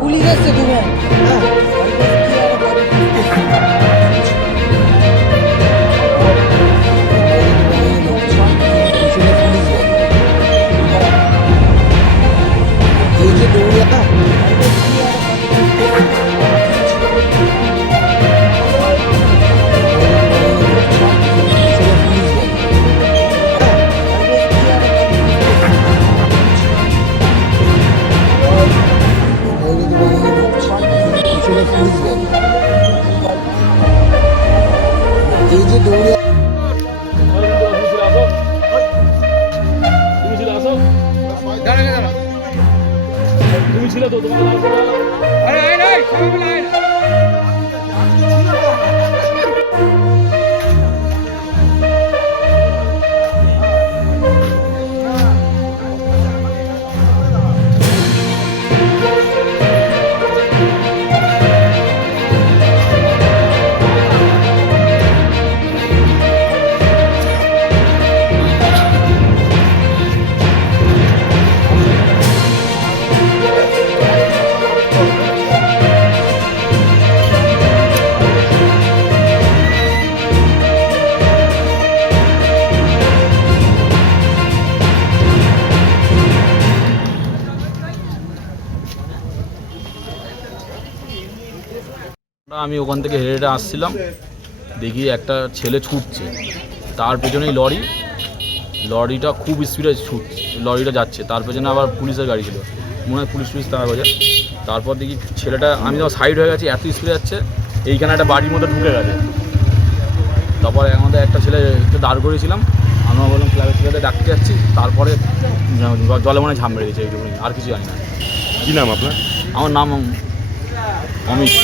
Police আসছে তুমি এই যে দৌড়ে তুমি ছিল তো আমি ওখান থেকে হেঁটে হেঁটে আসছিলাম, দেখি একটা ছেলে ছুটছে, তার পেছনেই লরিটা খুব স্পিডে ছুটছে, লরিটা যাচ্ছে, তার পেছনে আবার পুলিশের গাড়ি ছিল, মনে হয় পুলিশ তার বাজে। তারপর দেখি ছেলেটা, আমি যখন সাইড হয়ে গেছি, এত স্পিডে যাচ্ছে, এইখানে একটা বাড়ির মধ্যে ঢুকে গেছে। তারপরে আমাদের একটা ছেলে একটু দাঁড় করেছিলাম, আমরা বললাম ক্লাবের ছেলেদের ডাকতে যাচ্ছি, তারপরে জলে মনে ঝাঁপ মেরে গেছে, এইটুকুনি, আর কিছু জানি না। কি নাম আপনার? আমার নাম অমিত।